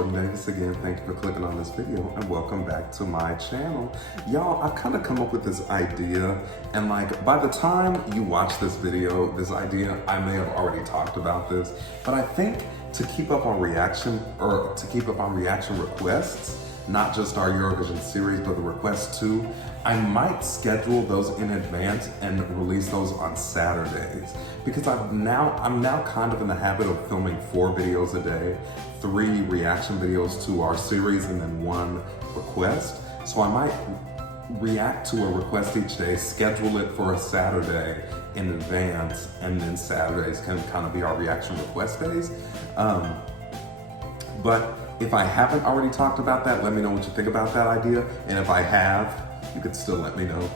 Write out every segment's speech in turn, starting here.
Jordan Davis again. Thank you for clicking on this video and welcome back to my channel. Y'all, I've kind of come up with this idea, and like by the time you watch this video, this idea, I may have already talked about this, but I think to keep up on reaction requests, not just our Eurovision series, but the requests too, I might schedule those in advance and release those on Saturdays. Because I'm now kind of in the habit of filming 4 videos a day, 3 reaction videos to our series and then 1 request. So I might react to a request each day, schedule it for a Saturday in advance, and then Saturdays can kind of be our reaction request days. But if I haven't already talked about that, let me know what you think about that idea. And if I have, you could still let me know.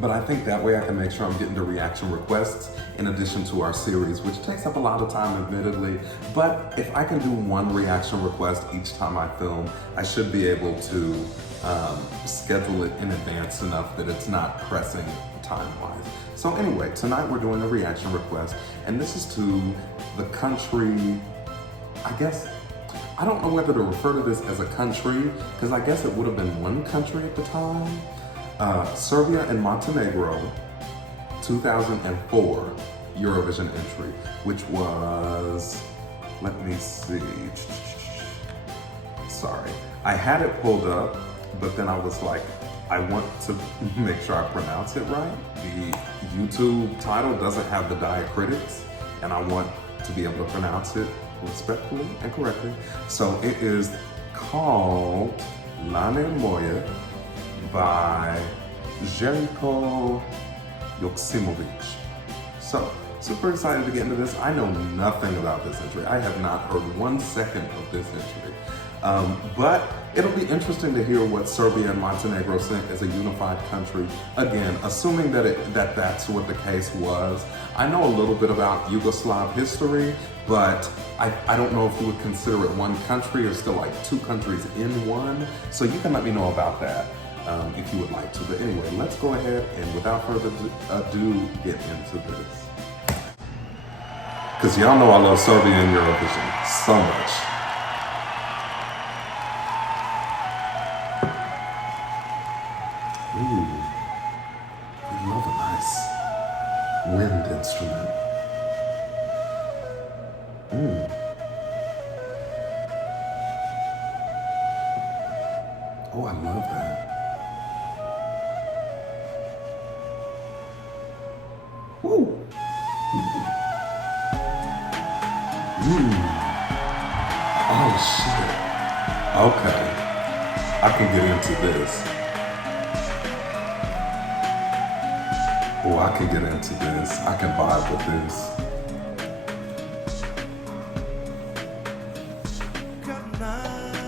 But I think that way I can make sure I'm getting the reaction requests in addition to our series, which takes up a lot of time, admittedly. But if I can do 1 reaction request each time I film, I should be able to schedule it in advance enough that it's not pressing time-wise. So anyway, tonight we're doing a reaction request, and this is to the country, I guess, I don't know whether to refer to this as a country, because I guess it would have been 1 country at the time. Serbia and Montenegro 2004 Eurovision entry, which was, let me see, sorry. I had it pulled up, but then I was like, I want to make sure I pronounce it right. The YouTube title doesn't have the diacritics, and I want to be able to pronounce it respectfully and correctly. So it is called Moje by Željko Joksimović. So, super excited to get into this. I know nothing about this entry. I have not heard 1 second of this entry. But it'll be interesting to hear what Serbia and Montenegro think as a unified country. Again, assuming that that's what the case was. I know a little bit about Yugoslav history, but I don't know if you would consider it 1 country or still like 2 countries in one. So you can let me know about that if you would like to. But anyway, let's go ahead and without further ado, get into this. Because y'all know I love Serbia and Eurovision so much. Ooh, I love a nice wind instrument. Oh, I love that. Woo! Oh, shit. Okay. I can get into this. Oh, I can get into this. I can vibe with this.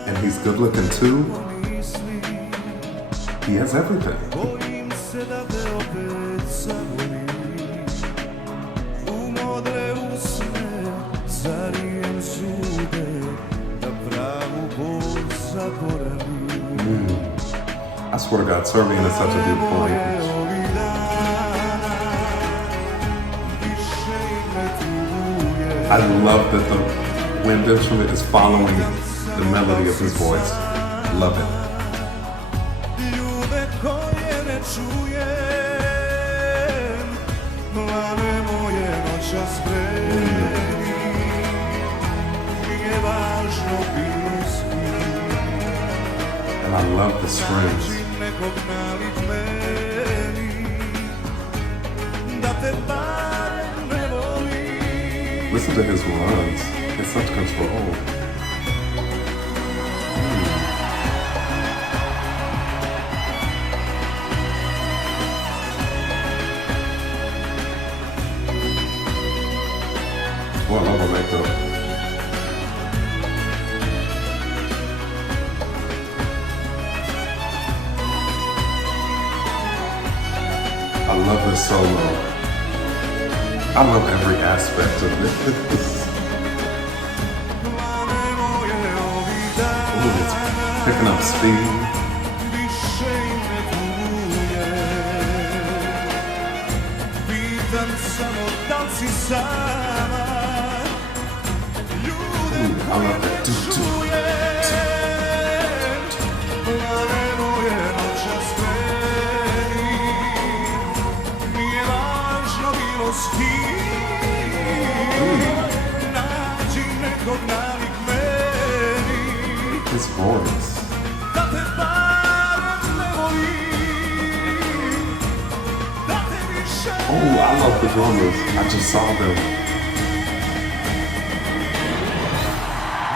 And he's good looking too. He has everything. I swear to God, Serbian is such a beautiful language. I love that the wind instrument is following the melody of his voice. Love it. And I love the strings. Listen to his runs. It's such control. Oh, I love her makeup. I love this solo. I love every aspect of this. Ooh, it's picking up speed. Ooh, I love it. His voice. Oh, I love the drummers. I just saw them.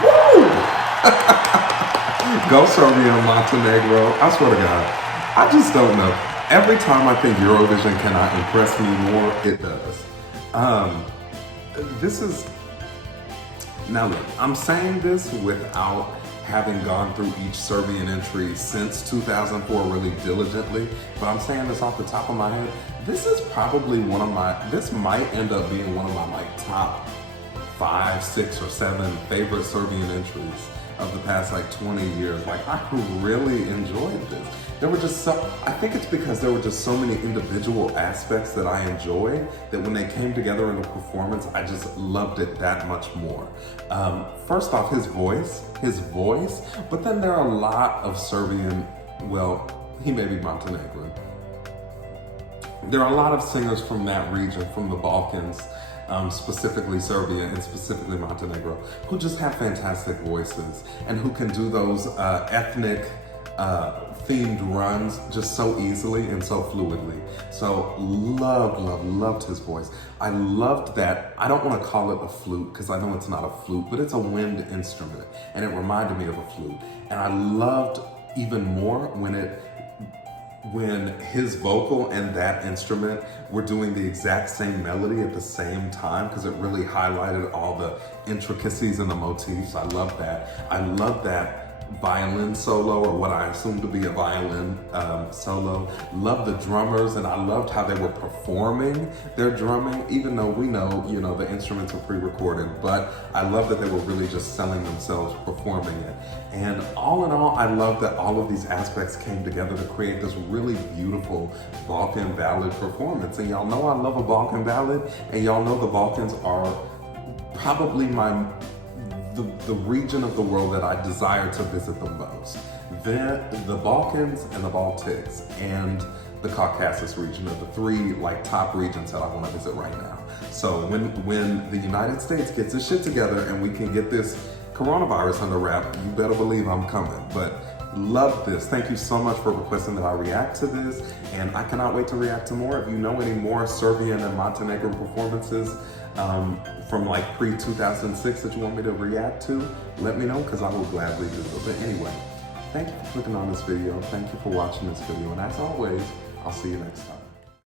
Woo! Go Serbian Montenegro. I swear to God. I just don't know. Every time I think Eurovision cannot impress me more, it does. This is... Now look, I'm saying this without having gone through each Serbian entry since 2004 really diligently, but I'm saying this off the top of my head. This is probably this might end up being one of my like top 5, 6, or 7 favorite Serbian entries of the past like 20 years. Like, I really enjoyed this. There were just I think it's because there were just so many individual aspects that I enjoyed that when they came together in a performance, I just loved it that much more. First off, his voice, but then there are a lot of Serbian, well, he may be Montenegrin. There are a lot of singers from that region, from the Balkans, specifically Serbia and specifically Montenegro, who just have fantastic voices and who can do those ethnic themed runs just so easily and so fluidly. So loved his voice. I loved that. I don't want to call it a flute because I know it's not a flute, but it's a wind instrument and it reminded me of a flute. And I loved even more when his vocal and that instrument were doing the exact same melody at the same time, because it really highlighted all the intricacies and the motifs. I love that. I love that violin solo, or what I assume to be a violin solo. Loved the drummers, and I loved how they were performing their drumming, even though we know, you know, the instruments are pre-recorded, but I love that they were really just selling themselves performing it. And all in all, I love that all of these aspects came together to create this really beautiful Balkan ballad performance. And y'all know I love a Balkan ballad, and y'all know the Balkans are probably the region of the world that I desire to visit the most. The Balkans and the Baltics and the Caucasus region are the 3 like top regions that I want to visit right now. So when the United States gets its shit together and we can get this coronavirus under wrap, you better believe I'm coming. But love this. Thank you so much for requesting that I react to this, and I cannot wait to react to more. If you know any more Serbian and Montenegrin performances from like pre-2006 that you want me to react to, let me know, because I will gladly do it. But anyway, thank you for clicking on this video. Thank you for watching this video. And as always, I'll see you next time.